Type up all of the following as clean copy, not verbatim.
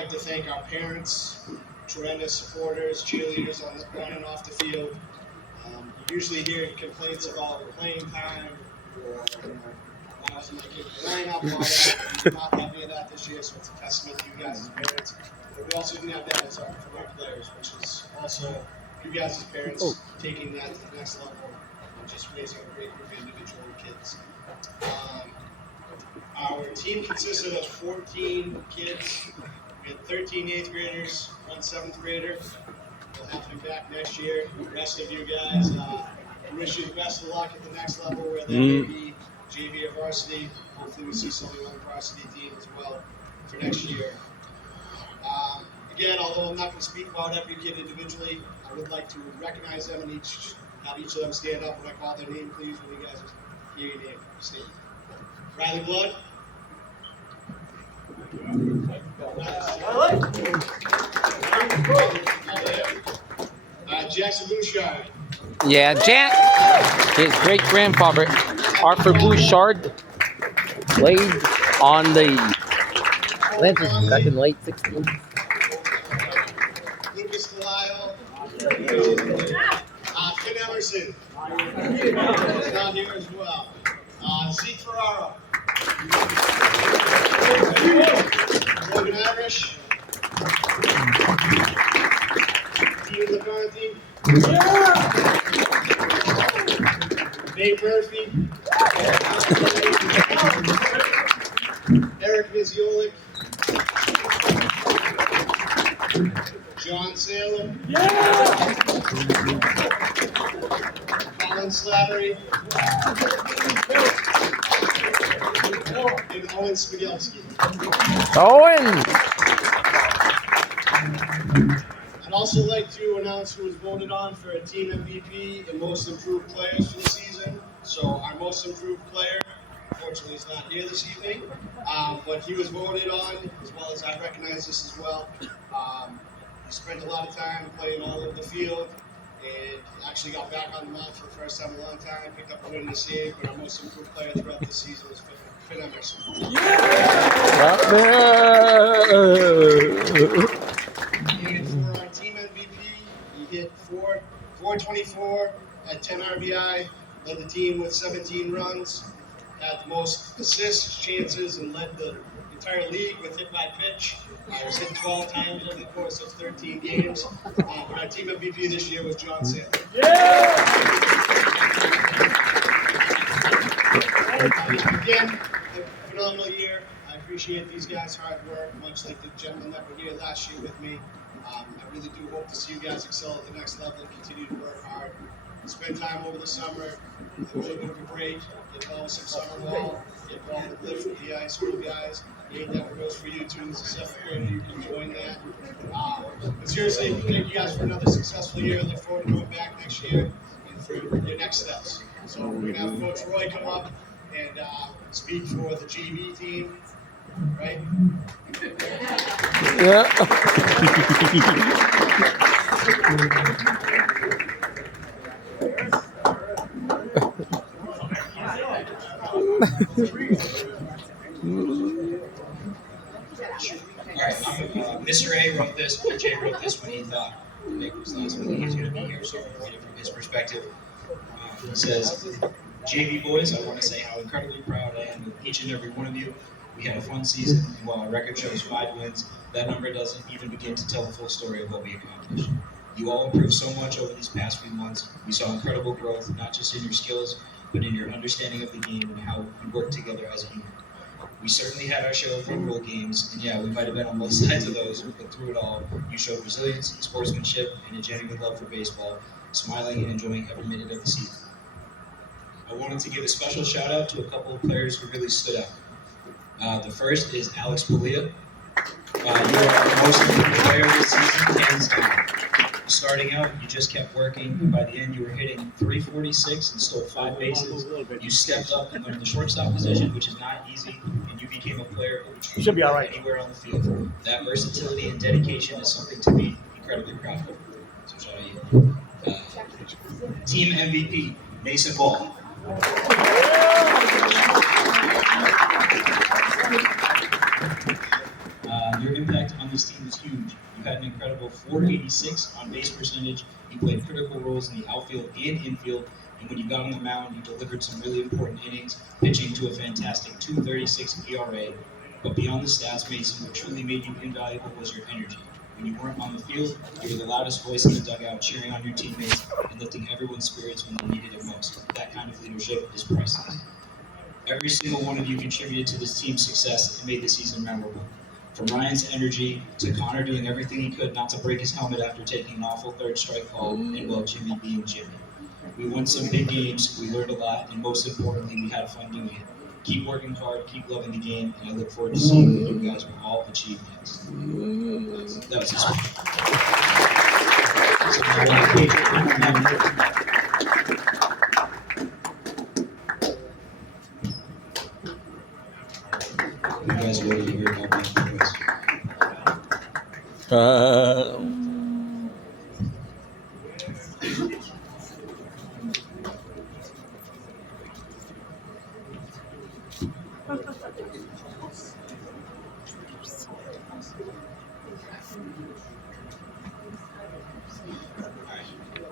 like to thank our parents, tremendous supporters, cheerleaders on and off the field. You usually hear complaints about playing time or why wasn't my kid in the lineup, all that. We did not have any of that this year, so it's a testament to you guys as parents. But we also didn't have that as from our players, which is also you guys as parents taking that to the next level and just raising a great group of individual kids. Our team consisted of 14 kids. We had 13 8th graders, 1 7th grader. We'll have him back next year. The rest of you guys, we wish you the best of luck at the next level, where there may be JV or varsity. Hopefully we see something on the varsity team as well for next year. Again, although I'm not going to speak about every kid individually, I would like to recognize them and have each of them stand up when I call their name, please, when you guys hear your name. Stand. Riley Blood. Jackson Bouchard. Yeah, Jack. His great-grandfather, Arthur Bouchard, played on the Lancers back in the late 60s. Lucas Delisle. Finn Emerson. He's not here as well. Zeke Ferraro. Logan Irish. Dean McCarthy. Nate Murphy. Eric Viziolik. John Salem. Colin Slattery. And Owen Smigelski. Owen! I'd also like to announce who was voted on for a team MVP and most improved players for the season. So our most improved player, unfortunately, is not here this evening, but he was voted on, as well as I recognize this as well. He spent a lot of time playing all over the field, and actually got back on the mound for the first time in a long time, picked up a win in the save, but our most improved player throughout this season was Finn Emerson. And for our team MVP, he hit 424 at 10 RBI, led the team with 17 runs, had the most assists, chances, and led the entire league with hit by pitch. It was hit 12 times over the course of 13 games. Our team MVP this year was John Salem. Again, a phenomenal year. I appreciate these guys' hard work, much like the gentlemen that were here last year with me. I really do hope to see you guys excel at the next level and continue to work hard. Spend time over the summer, a little bit of a break, get involved with some summer ball, get involved with lift with the high school guys. Nate, that goes for you too as a 7th grader. You can join that. But seriously, thank you guys for another successful year. Look forward to going back next year and for your next steps. So we're going to have Coach Roy come up and speak for the JV team, right? Yeah. Mr. A wrote this, Mr. J wrote this when he thought Nick was last week. He's going to be here, so I'm going to read it from his perspective. He says, JV boys, I want to say how incredibly proud I am of each and every one of you. We had a fun season, and while our record shows 5 wins, that number doesn't even begin to tell the full story of what we accomplished. You all improved so much over these past few months. We saw incredible growth, not just in your skills, but in your understanding of the game and how we work together as a unit. We certainly had our share of fun roll games, and yeah, we might have been on both sides of those, but through it all, you showed resilience, sportsmanship, and a genuine love for baseball, smiling and enjoying every minute of the season. I wanted to give a special shout out to a couple of players who really stood out. The first is Alex Palia. You are our most important player this season, hands down. Starting out, you just kept working, and by the end, you were hitting .346 and stole 5 bases. You stepped up and learned the shortstop position, which is not easy, and you became a player who should be all right anywhere on the field. That versatility and dedication is something to be incredibly proud of. So shout out you. Team MVP, Mason Ball. Your impact on this team was huge. You had an incredible 486 on base percentage. You played critical roles in the outfield and infield. And when you got on the mound, you delivered some really important innings, pitching to a fantastic 2.36 ERA. But beyond the stats, Mason, what truly made you invaluable was your energy. When you weren't on the field, you were the loudest voice in the dugout, cheering on your teammates and lifting everyone's spirits when they needed it most. That kind of leadership is priceless. Every single one of you contributed to this team's success and made the season memorable. From Ryan's energy to Connor doing everything he could not to break his helmet after taking an awful third strike call, and well, Jimmy being Jimmy. We won some big games, we learned a lot, and most importantly, we had fun doing it. Keep working hard, keep loving the game, and I look forward to seeing what you guys will all achieve next. That was his speech. You guys ready to hear about banquet boys?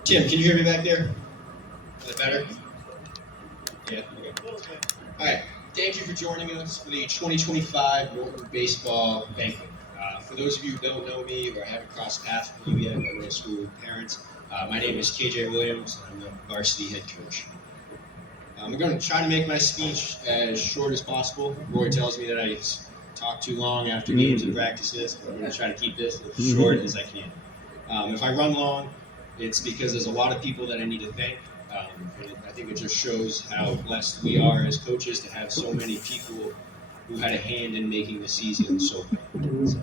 Tim, can you hear me back there? Is that better? Yeah, okay. All right, thank you for joining us for the 2025 Norton Baseball Banquet. For those of you who don't know me or haven't crossed paths with you yet, or middle school parents, my name is KJ Williams, and I'm the varsity head coach. I'm going to try to make my speech as short as possible. Roy tells me that I talk too long after games and practices, but I'm going to try to keep this as short as I can. If I run long, it's because there's a lot of people that I need to thank. And I think it just shows how blessed we are as coaches to have so many people who had a hand in making the season so good.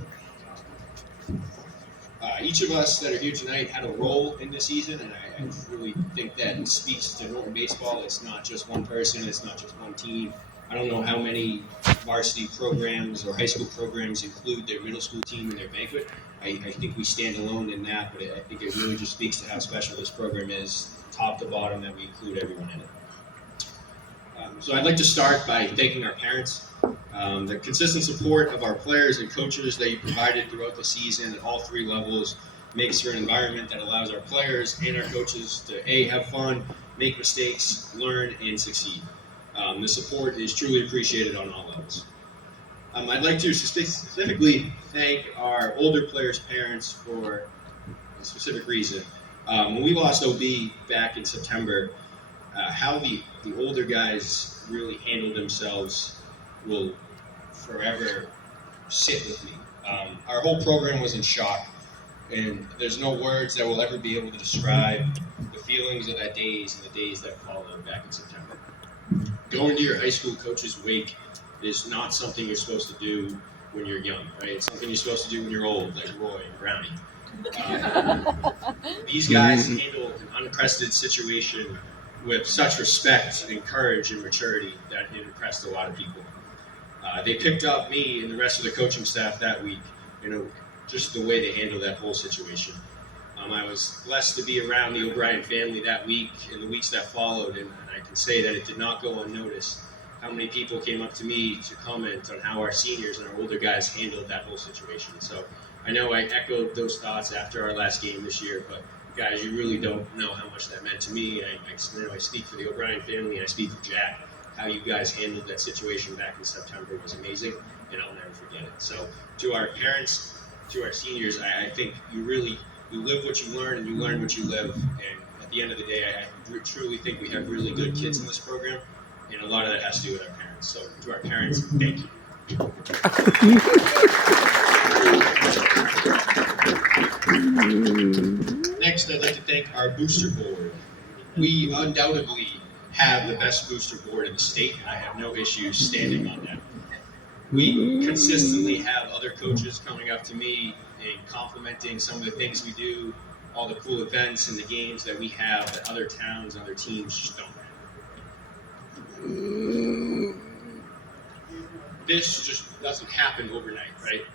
Each of us that are here tonight had a role in the season, and I really think that speaks to Norton baseball. It's not just one person, it's not just one team. I don't know how many varsity programs or high school programs include their middle school team in their banquet. I think we stand alone in that, but I think it really just speaks to how special this program is, top to bottom, that we include everyone in it. So I'd like to start by thanking our parents. The consistent support of our players and coaches that you provided throughout the season at all three levels makes for an environment that allows our players and our coaches to have fun, make mistakes, learn, and succeed. The support is truly appreciated on all levels. I'd like to specifically thank our older players' parents for a specific reason. When we lost OB back in September, how the older guys really handled themselves will forever sit with me. Our whole program was in shock, and there's no words that will ever be able to describe the feelings of that days and the days that followed back in September. Going to your high school coach's wake is not something you're supposed to do when you're young, right? It's something you're supposed to do when you're old, like Roy and Brownie. These guys handled an unprecedented situation with such respect and courage and maturity that it impressed a lot of people. They picked up me and the rest of the coaching staff that week, just the way they handled that whole situation. I was blessed to be around the O'Brien family that week and the weeks that followed, and I can say that it did not go unnoticed how many people came up to me to comment on how our seniors and our older guys handled that whole situation. So I know I echoed those thoughts after our last game this year, but guys, you really don't know how much that meant to me. I speak for the O'Brien family, and I speak for Jack. How you guys handled that situation back in September was amazing, and I'll never forget it. So to our parents, to our seniors, I think you live what you learn and you learn what you live. And at the end of the day, I truly think we have really good kids in this program, and a lot of that has to do with our parents. So to our parents, thank you. Next, I'd like to thank our booster board. We undoubtedly have the best booster board in the state, and I have no issues standing on that. We consistently have other coaches coming up to me and complimenting some of the things we do, all the cool events and the games that we have that other towns, other teams just don't have. This just doesn't happen overnight, right?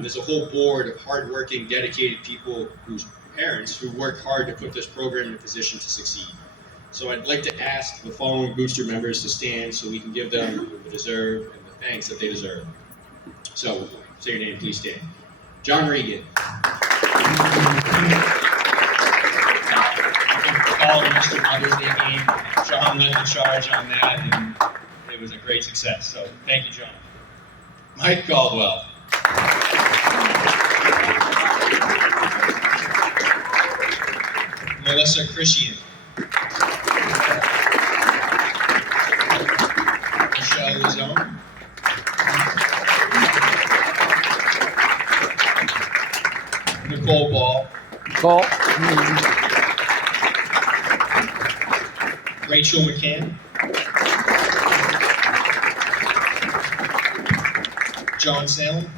There's a whole board of hardworking, dedicated people whose parents who work hard to put this program in a position to succeed. So I'd like to ask the following booster members to stand so we can give them the deserve and the thanks that they deserve. So say your name, please stand. John Regan. Following Mr. Mother's Day game, John led the charge on that, and it was a great success. So thank you, John. Mike Caldwell. Melissa Christian. Michelle Lazone. Nicole Ball. Call. Rachel McCann. John Salem.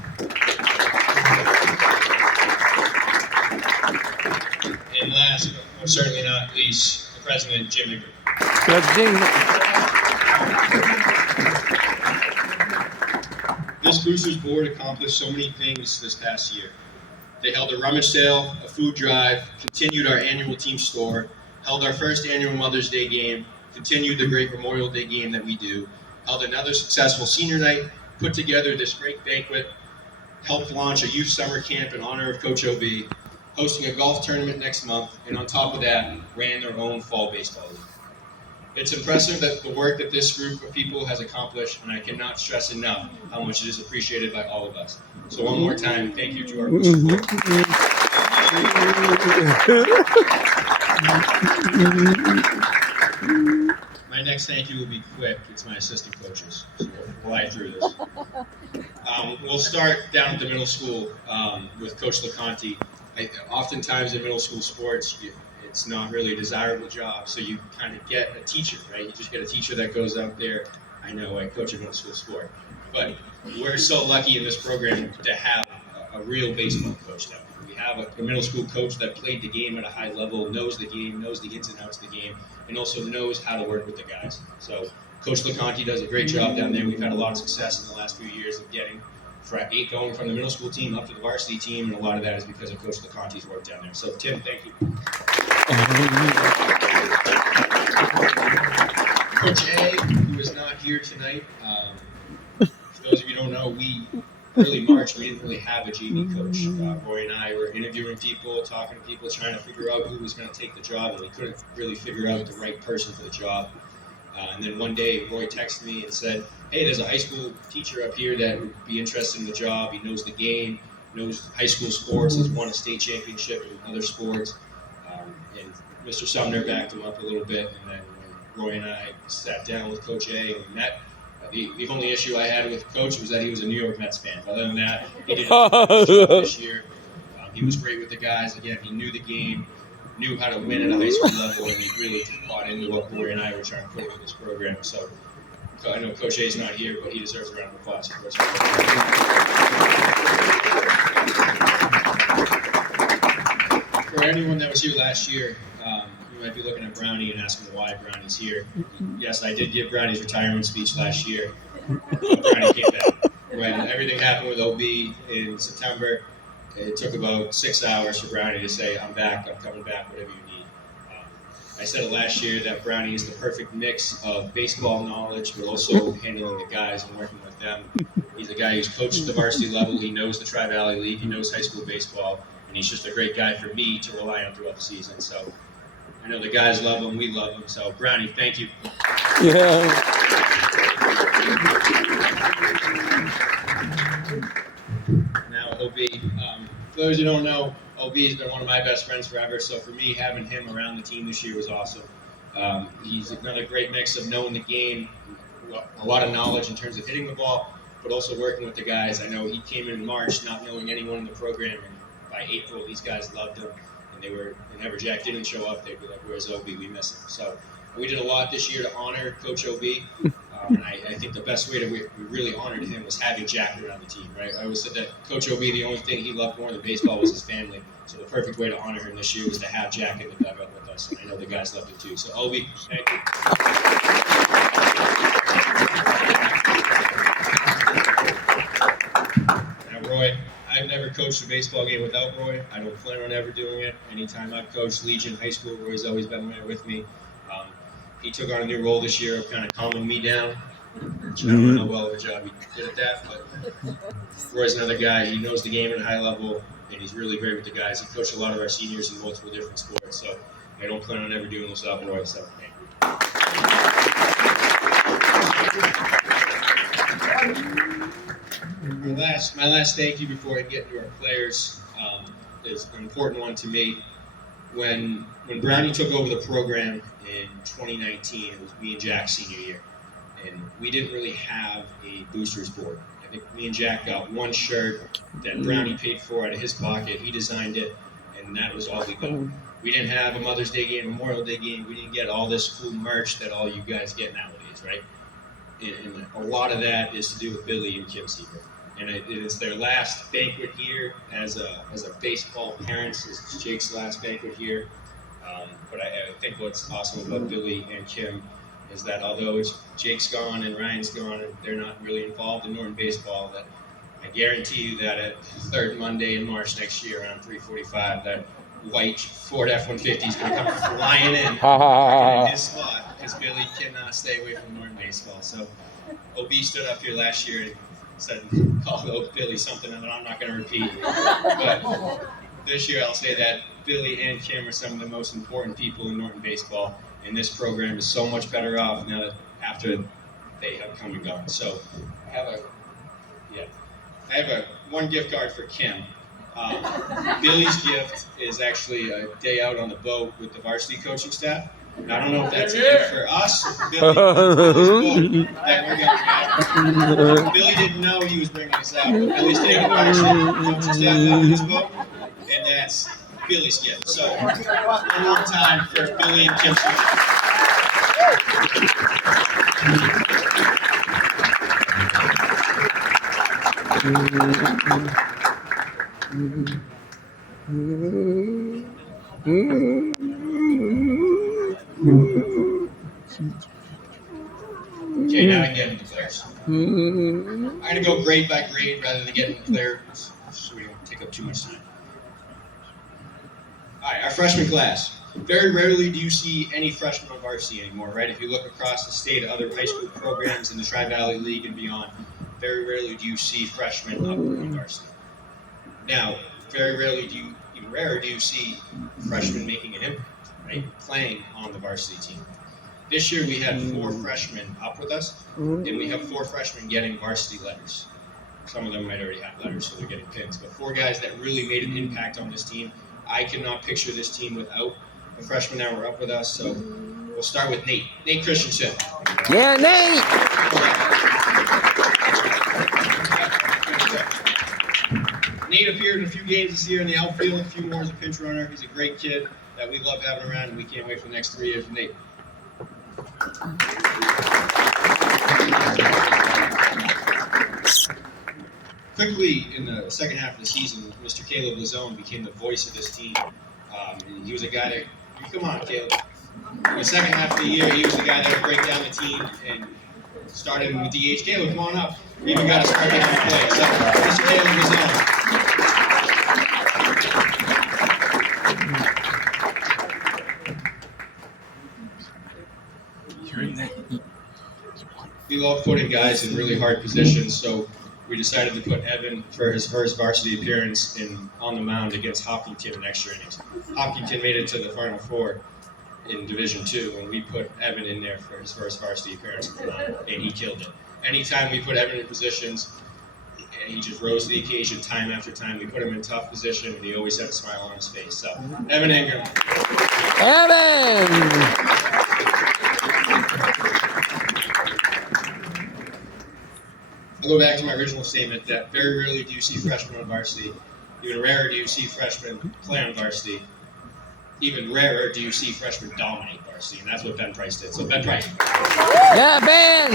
And last, but certainly not least, the president, Jim Ingram. This Boosters board accomplished so many things this past year. They held a rummage sale, a food drive, continued our annual team store, held our first annual Mother's Day game, continued the great Memorial Day game that we do, held another successful senior night, put together this great banquet, helped launch a youth summer camp in honor of Coach OB, hosting a golf tournament next month, and on top of that, ran their own fall baseball league. It's impressive that the work that this group of people has accomplished, and I cannot stress enough how much it is appreciated by all of us. So one more time, thank you to our Booster board. My next thank you will be quick. It's my assistant coaches, so we'll fly through this. We'll start down at the middle school with Coach LeConte. Oftentimes in middle school sports, it's not really a desirable job, so you kind of get a teacher, right? You just get a teacher that goes out there. I know I coach a middle school sport, but we're so lucky in this program to have a real baseball coach now. We have a middle school coach that played the game at a high level, knows the game, knows the ins and outs of the game, and also knows how to work with the guys. So Coach LeConte does a great job down there. We've had a lot of success in the last few years of getting going from the middle school team up to the varsity team, and a lot of that is because of Coach LeConte's work down there. So Tim, thank you. Coach A, who is not here tonight, for those of you who don't know, early March, we didn't really have a JV coach. Roy and I were interviewing people, talking to people, trying to figure out who was going to take the job, and we couldn't really figure out the right person for the job. And then one day, Roy texted me and said, hey, there's a high school teacher up here that would be interested in the job. He knows the game, knows high school sports, has won a state championship in other sports. And Mr. Sumner backed him up a little bit. And then when Roy and I sat down with Coach A and met, the only issue I had with Coach was that he was a New York Mets fan. Other than that, he did a good job this year. He was great with the guys. Again, he knew the game, knew how to win at a high school level, and he really bought into what Roy and I were trying to put into this program. So I know Coach A's not here, but he deserves a round of applause. For anyone that was here last year, you might be looking at Brownie and asking why Brownie's here. Yes, I did give Brownie's retirement speech last year. Brownie came back. Right, everything happened with OB in September. It took about 6 hours for Brownie to say, I'm back, I'm coming back, whatever you need. I said it last year that Brownie is the perfect mix of baseball knowledge, but also handling the guys and working with them. He's a guy who's coached at the varsity level. He knows the Tri-Valley League. He knows high school baseball. And he's just a great guy for me to rely on throughout the season. So I know the guys love him. We love him. So, Brownie, thank you. Yeah. Now, OB. For those who don't know, OB has been one of my best friends forever. So for me, having him around the team this year was awesome. He's another great mix of knowing the game, a lot of knowledge in terms of hitting the ball, but also working with the guys. I know he came in March not knowing anyone in the program, and by April, these guys loved him. And whenever Jack didn't show up, they'd be like, where's OB? We miss him. So we did a lot this year to honor Coach OB. And I think the best way we really honored him was having Jack around the team, right? I always said that Coach OB, the only thing he loved more than baseball was his family. So the perfect way to honor him this year was to have Jack in the dugout with us. And I know the guys loved it too. So OB, thank you. Now Roy, I've never coached a baseball game without Roy. I don't plan on ever doing it. Anytime I've coached Legion High School, Roy's always been there with me. He took on a new role this year of kind of calming me down, I don't know how well of a job he did at that, but Roy's another guy. He knows the game at a high level, and he's really great with the guys. He coached a lot of our seniors in multiple different sports, so I don't plan on ever doing this without Roy. So. My last thank you before I get to our players is an important one to me. When Brownie took over the program in 2019, it was me and Jack's senior year, and we didn't really have a boosters board. I think me and Jack got one shirt that Brownie paid for out of his pocket. He designed it, and that was all we got. We didn't have a Mother's Day game, Memorial Day game. We didn't get all this cool merch that all you guys get nowadays, right? And a lot of that is to do with Billy and Kim Seaver. And it's their last banquet here as a baseball parents. It's Jake's last banquet here. But I think what's awesome about Billy and Kim is that although Jake's gone and Ryan's gone, and they're not really involved in Norton baseball, that I guarantee you that at third Monday in March next year around 3:45, that white Ford F-150 is going to come flying in his slot because Billy cannot stay away from Norton baseball. So OB stood up here last year and said, called Billy something that I'm not going to repeat. But this year I'll say that Billy and Kim are some of the most important people in Norton baseball, and this program is so much better off now that after they have come and gone. So I have one gift card for Kim. Billy's gift is actually a day out on the boat with the varsity coaching staff. And I don't know if that's a gift for us or Billy. That we're gonna get. Billy didn't know he was bringing us out, but Billy's taking the varsity coaching staff out on his boat, and that's Billy's gift. So one more time for Billy and Kim. Okay, now I can get into players. I'm going to go grade by grade rather than get into players so we don't take up too much time. All right, our freshman class. Very rarely do you see any freshmen on varsity anymore, right? If you look across the state at other high school programs in the Tri-Valley League and beyond, very rarely do you see freshmen up on varsity. Now, very rarely even rarer do you see freshmen making an impact, right? Playing on the varsity team. This year we had 4 freshmen up with us, and we have 4 freshmen getting varsity letters. Some of them might already have letters, so they're getting pins. But 4 guys that really made an impact on this team. I cannot picture this team without the freshmen that were up with us. So we'll start with Nate. Nate Christensen. Yeah, Nate! Nate appeared in a few games this year in the outfield, a few more as a pinch runner. He's a great kid that we love having around, and we can't wait for the next 3 years with Nate. Quickly, in the second half of the season, Mr. Caleb Lazone became the voice of this team. He was a guy that, come on, Caleb. In the second half of the year, he was the guy that would break down the team and started with DH. Caleb, come on up. We even got to start getting the play. So, Mr. Caleb Lazone. We love putting guys in really hard positions, so we decided to put Evan for his first varsity appearance on the mound against Hopkinton in extra innings. Hopkinton made it to the Final Four in Division II, and we put Evan in there for his first varsity appearance on the mound, and he killed it. Anytime we put Evan in positions, he just rose to the occasion time after time. We put him in tough position, and he always had a smile on his face. So, Evan Ingram. Evan! I'll go back to my original statement that very rarely do you see freshmen on varsity. Even rarer do you see freshmen play on varsity. Even rarer do you see freshmen dominate varsity, and that's what Ben Price did. So Ben Price. Yeah, Ben!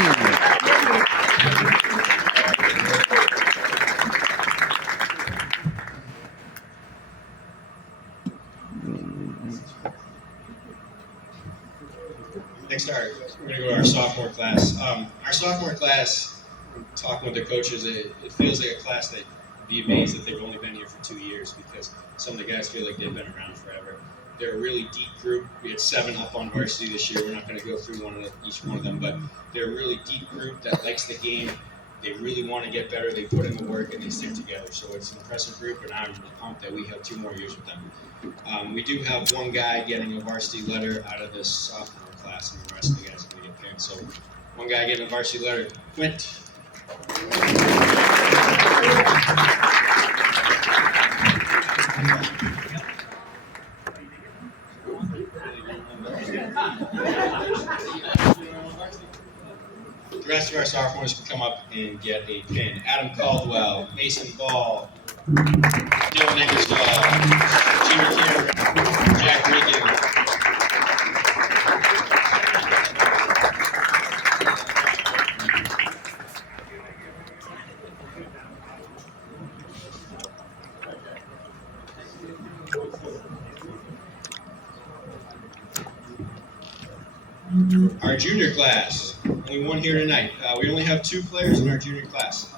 Next, we're going to go to our sophomore class. Our sophomore class, talking with the coaches, it feels like a class that you'd be amazed that they've only been here for 2 years. years because some of the guys feel like they've been around forever. They're a really deep group. We had 7 up on varsity this year. We're not going to go through each one of them, but they're a really deep group that likes the game. They really want to get better. They put in the work and they stick together. So it's an impressive group, and I'm pumped that we have 2 more years with them. We do have one guy getting a varsity letter out of this sophomore class, and the rest of the guys are going to get picked. So one guy getting a varsity letter, Quint. The rest of our sophomores can come up and get a pin. Adam Caldwell, Mason Ball, Dylan Eckersall, Junior Cameron, Jack Regan. Our junior class, only one here tonight. We only have 2 players in our junior class.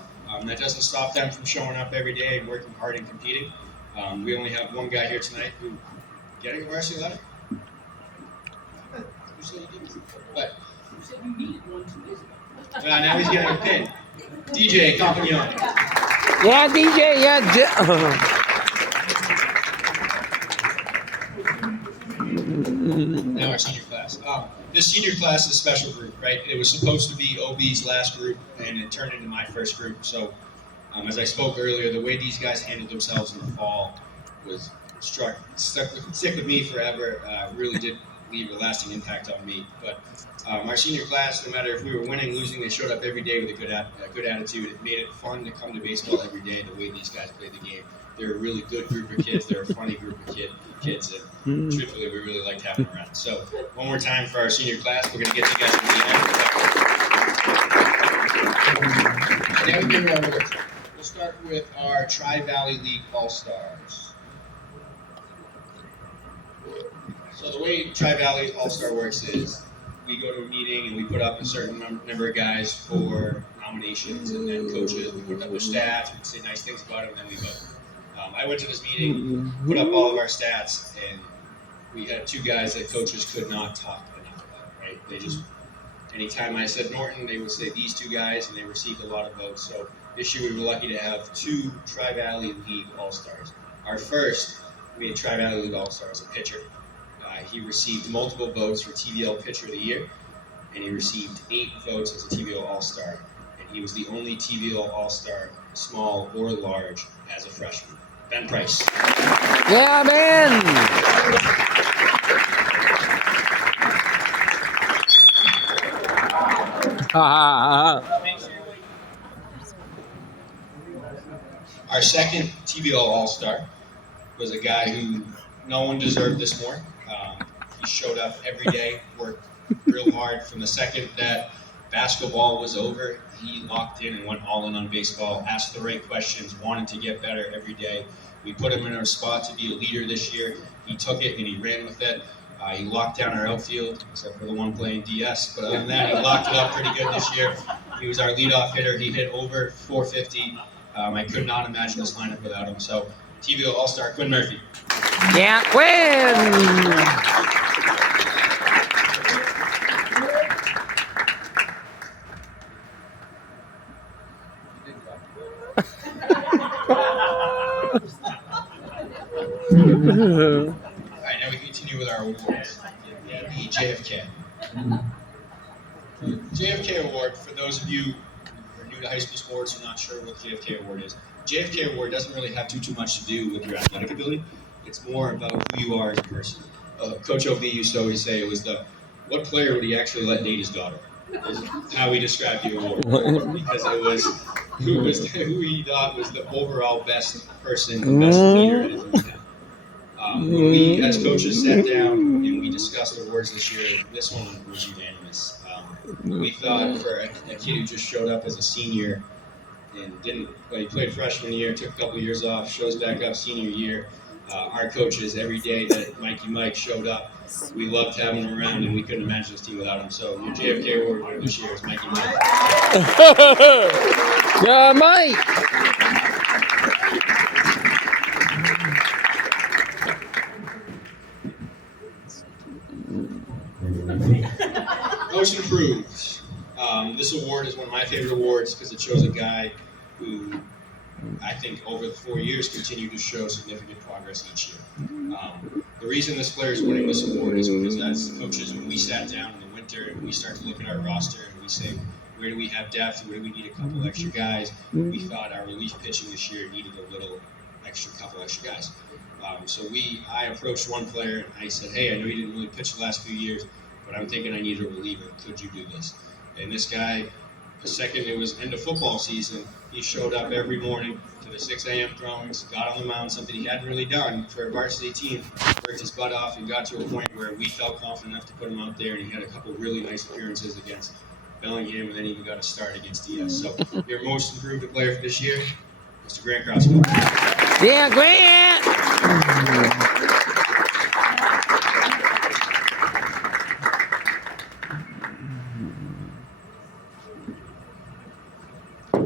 That doesn't stop them from showing up every day and working hard and competing. We only have one guy here tonight who getting a varsity letter. Who said you didn't? What? You said you needed one 2 days ago. Now he's getting a pin. DJ Campagnone. Yeah, DJ. Yeah. Now our senior class. This senior class is a special group, right? It was supposed to be OB's last group, and it turned into my first group. So, as I spoke earlier, the way these guys handled themselves in the fall was stick with me forever. Really did leave a lasting impact on me. But our senior class, no matter if we were winning, losing, they showed up every day with a good attitude. It made it fun to come to baseball every day. The way these guys played the game, they're a really good group of kids. They're a funny group of kids, and truthfully, we really liked having them around. So, one more time for our senior class, we're going to get you guys to the end. Now we give our awards. We'll start with our Tri-Valley League All-Stars. So the way Tri-Valley All-Star works is we go to a meeting and we put up a certain number of guys for nominations, and then coaches, we put up their stats, we say nice things about them, and then we vote. I went to this meeting, put up all of our stats, and we had 2 guys that coaches could not talk enough about, right? They just, anytime I said Norton, they would say these 2 guys, and they received a lot of votes. So this year we were lucky to have 2 Tri-Valley League All-Stars. Our first made Tri-Valley League All-Stars, a pitcher. He received multiple votes for TVL Pitcher of the Year, and he received 8 votes as a TVL All-Star. And he was the only TVL All-Star, small or large, as a freshman. Ben Price. Yeah, man. Our second TVL All-Star was a guy who no one deserved this more. He showed up every day, worked real hard. From the second that basketball was over, he locked in and went all in on baseball, asked the right questions, wanted to get better every day. We put him in our spot to be a leader this year. He took it and he ran with it. He locked down our outfield, except for the one playing DS. But other than that, he locked it up pretty good this year. He was our leadoff hitter. He hit over 450. I could not imagine this lineup without him. So, TVL All-Star Quinn Murphy. Yeah, Quinn. All right, now we continue with our awards. The JFK. The JFK Award, for those of you who are new to high school sports and not sure what the JFK Award is, JFK Award doesn't really have too much to do with your athletic ability. It's more about who you are as a person. Coach OB used to always say it was what player would he actually let date his daughter? Is how we described the award, because it was who he thought was the overall best person, the best leader in his own town. When we as coaches sat down and we discussed awards this year, this one was unanimous. We thought for a kid who just showed up as a senior and he played freshman year, took a couple of years off, shows back up senior year. Our coaches, every day that Mikey Mike showed up, we loved having him around, and we couldn't imagine this team without him. So your JFK award winner this year is Mikey Mike. Yeah, Mike. improved. This award is one of my favorite awards because it shows a guy who I think over the 4 years continued to show significant progress each year. The reason this player is winning this award is because as coaches, when we sat down in the winter and we start to look at our roster and we say, where do we have depth? Where do we need a couple extra guys? We thought our relief pitching this year needed a little couple extra guys. I approached one player and I said, hey, I know you didn't really pitch the last few years, but I'm thinking I need a reliever. Could you do this? And this guy, the second it was end of football season, he showed up every morning to the 6 a.m. throwings, got on the mound, something he hadn't really done for a varsity team, worked his butt off and got to a point where we felt confident enough to put him out there, and he had a couple really nice appearances against Bellingham and then even got a start against DS. So your most improved player for this year, Mr. Grant Crosswell. Yeah, Grant!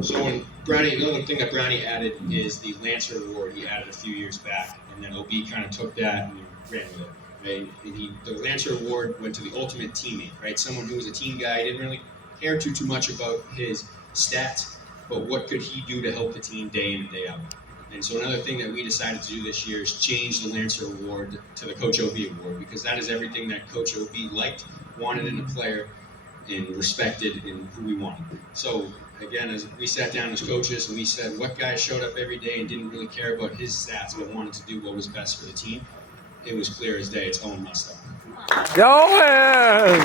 So when Brownie, the other thing that Brownie added is the Lancer Award he added a few years back, and then OB kind of took that and ran with it. Right? And the Lancer Award went to the ultimate teammate, right? Someone who was a team guy, didn't really care too much about his stats, but what could he do to help the team day in and day out? And so another thing that we decided to do this year is change the Lancer Award to the Coach OB Award, because that is everything that Coach OB liked, wanted in a player, and respected in who we wanted. So again, as we sat down as coaches and we said, what guy showed up every day and didn't really care about his stats, but wanted to do what was best for the team? It was clear as day. It's Owen Musto. Going!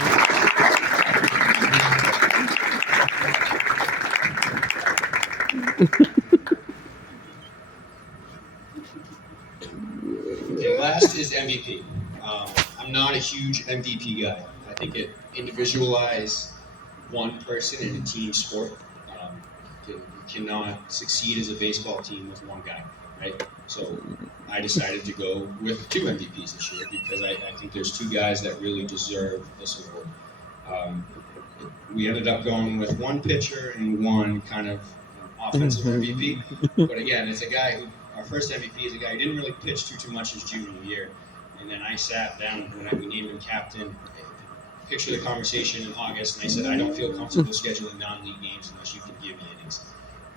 Okay, last is MVP. I'm not a huge MVP guy. I think it individualizes one person in a team sport. You cannot succeed as a baseball team with one guy, right? So I decided to go with 2 MVPs this year because I think there's 2 guys that really deserve this award. We ended up going with 1 pitcher and 1 kind of offensive MVP. But again, it's a guy who, our first MVP is a guy who didn't really pitch too much his junior year. And then I sat down when we named him captain, picture the conversation in August, and I said, I don't feel comfortable scheduling non-league games unless you can give me innings.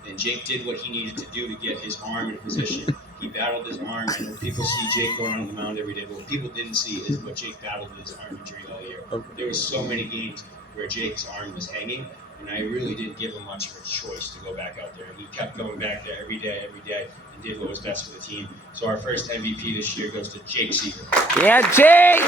And Jake did what he needed to do to get his arm in position. He battled his arm, and people see Jake going on the mound every day, but what people didn't see is what Jake battled with his arm injury all year. There was so many games where Jake's arm was hanging, and I really didn't give him much of a choice to go back out there. He kept going back there every day, and did what was best for the team. So our first MVP this year goes to Jake Seaver. Yeah, Jake!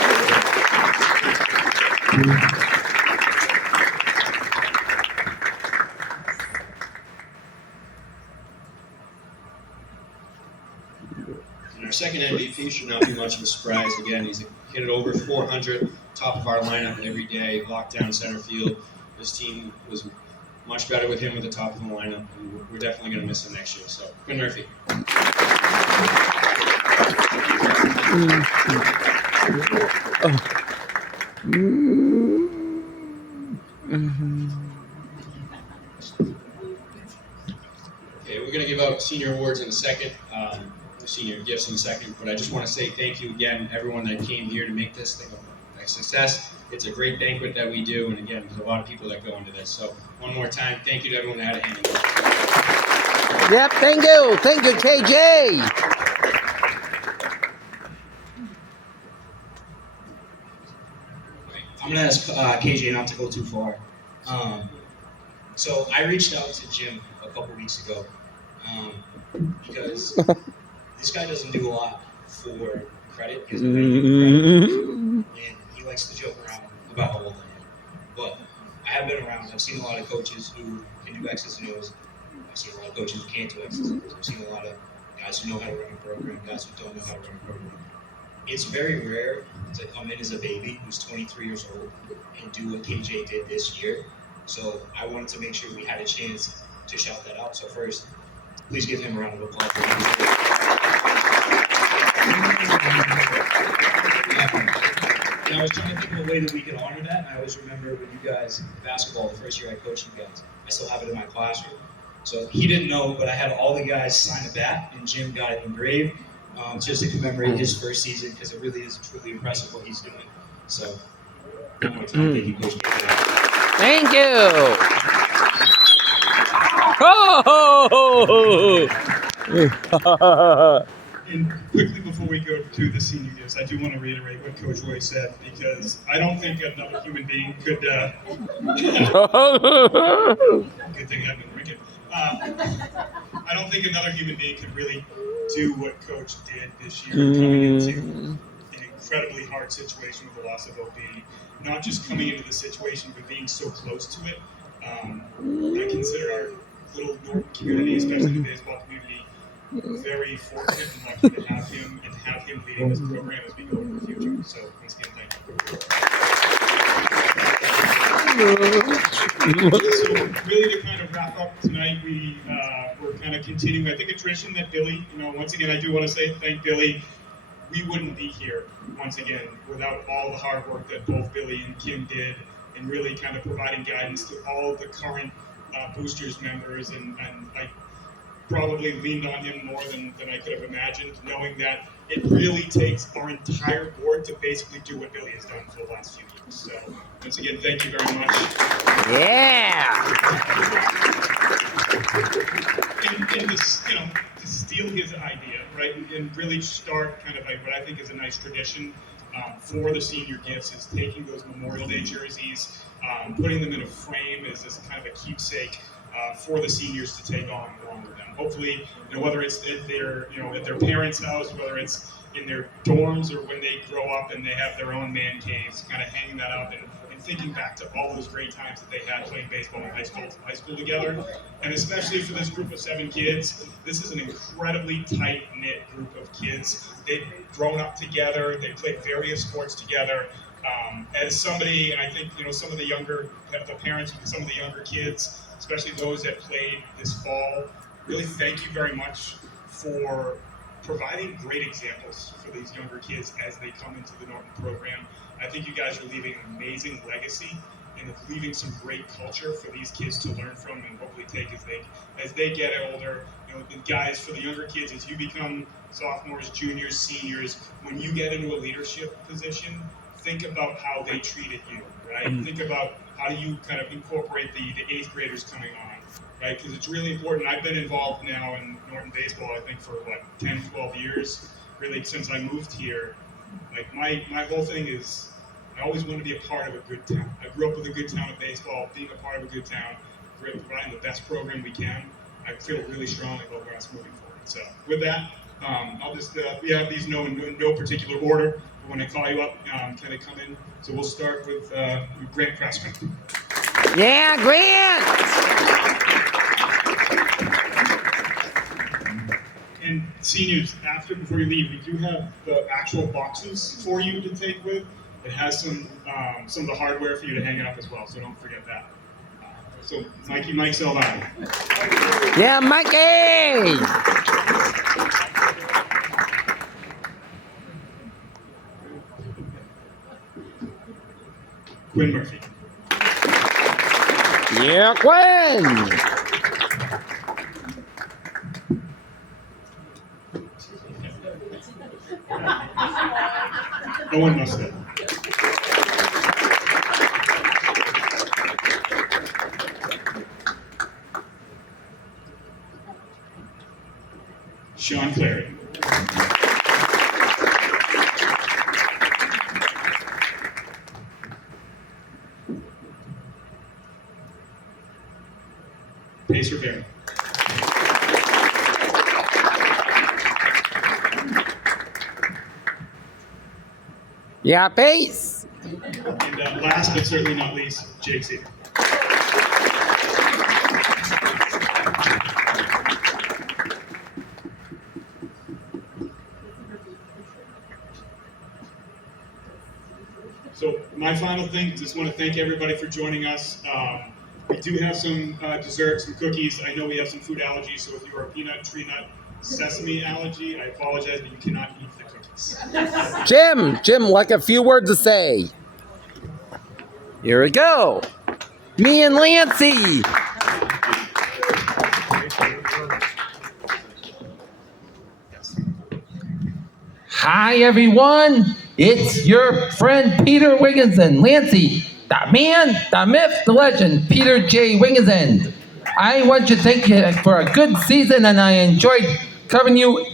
And our second MVP should not be much of a surprise. Again, he's hit it over 400, top of our lineup every day, locked down center field. This team was much better with him at the top of the lineup, and we're definitely going to miss him next year. So, Quinn Murphy. Okay, we're going to give out senior awards in a second, senior gifts in a second, but I just want to say thank you again, everyone that came here to make this thing a success. It's a great banquet that we do, and again, there's a lot of people that go into this. So, one more time, thank you to everyone that had a hand in this. Yep, thank you, KJ. I'm going to ask KJ not to go too far. So I reached out to Jim a couple weeks ago because this guy doesn't do a lot for credit. He doesn't really give credit, and he likes to joke around about how old I am. But I have been around. I've seen a lot of coaches who can do X's and O's. I've seen a lot of coaches who can't do X's and O's. I've seen a lot of guys who know how to run a program, guys who don't know how to run a program. It's very rare to come in as a baby who's 23 years old and do what KJ did this year. So I wanted to make sure we had a chance to shout that out. So first, please give him a round of applause. And I was trying to think of a way that we could honor that. And I always remember when you guys, basketball, the first year I coached you guys, I still have it in my classroom. So he didn't know, but I had all the guys sign a bat, and Jim got it engraved. Just to commemorate his first season, because it really is truly impressive what he's doing. So, one more time, thank you, Coach. Thank you. Oh! And quickly before we go to the senior gifts, I do want to reiterate what Coach Roy said because I don't think another human being could. Good thing I've been drinking. I don't think another human being could really do what Coach did this year, coming into an incredibly hard situation with the loss of OB. Not just coming into the situation, but being so close to it. I consider our little Norton community, especially the baseball community, very fortunate and lucky to have him and have him leading this program as we go into the future. So once again, thank you. So really to kind of wrap up tonight, we're kind of continuing, I think, a tradition that Billy, once again, I do want to say thank Billy. We wouldn't be here, once again, without all the hard work that both Billy and Kim did and really kind of providing guidance to all the current boosters members. And I probably leaned on him more than I could have imagined, knowing that it really takes our entire board to basically do what Billy has done for the last few years. So once again, thank you very much. Yeah. And to steal his idea, right, and really start kind of like what I think is a nice tradition for the senior gifts is taking those Memorial Day jerseys, putting them in a frame as kind of a keepsake for the seniors to take on along with them. Hopefully, whether it's at their parents' house, whether it's in their dorms, or when they grow up and they have their own man caves, kind of hanging that up and thinking back to all those great times that they had playing baseball in high school together. And especially for this group of 7 kids, this is an incredibly tight-knit group of kids. They've grown up together, they played various sports together. As somebody, and I think some of the parents of some of the younger kids, especially those that played this fall, really thank you very much for providing great examples for these younger kids as they come into the Norton program. I think you guys are leaving an amazing legacy and leaving some great culture for these kids to learn from and hopefully take as they get older. The guys, for the younger kids, as you become sophomores, juniors, seniors, when you get into a leadership position, think about how they treated you, right? Think about how do you kind of incorporate the 8th graders coming on, right? Because it's really important. I've been involved now in Norton baseball, I think, for 10, 12 years, really since I moved here. Like my whole thing is I always want to be a part of a good town. I grew up with a good town of baseball, being a part of a good town, providing the best program we can. I feel really strongly about us moving forward. So with that, I'll just, we have these in no particular order. But when I call you up, kind of come in. So we'll start with Grant Craftsman. Yeah, Grant! And seniors, before you leave, we do have the actual boxes for you to take with. It has some of the hardware for you to hang up as well, so don't forget that. So Mike Salvati. Yeah, Mikey! Quinn Murphy. Yeah, Quinn! No one must have. Sean Clary. Pace Rivera. Yeah, Pace! And last but certainly not least, Jake Seaver. So my final thing, just want to thank everybody for joining us. We do have some desserts, some cookies. I know we have some food allergies, so if you are a peanut, tree nut, sesame allergy, I apologize, but you cannot eat the cookies. Jim, like a few words to say. Here we go. Me and Lancey. Hi, everyone. It's your friend Peter Wigginson. Lancey, the man, the myth, the legend, Peter J. Wingesend. I want to thank you for a good season, and I enjoyed covering you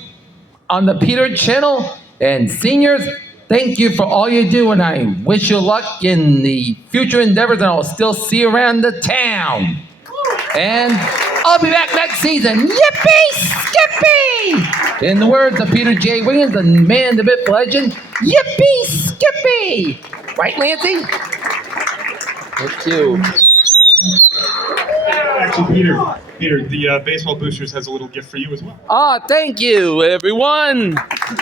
on the Peter channel. And seniors, thank you for all you do, and I wish you luck in the future endeavors, and I'll still see you around the town. And I'll be back next season. Yippee skippy! In the words of Peter J. Wiggins, the man, the myth, legend, yippee skippy! Right, Lancey? Thank you. Actually, Peter, the Baseball Boosters has a little gift for you as well. Ah, thank you, everyone.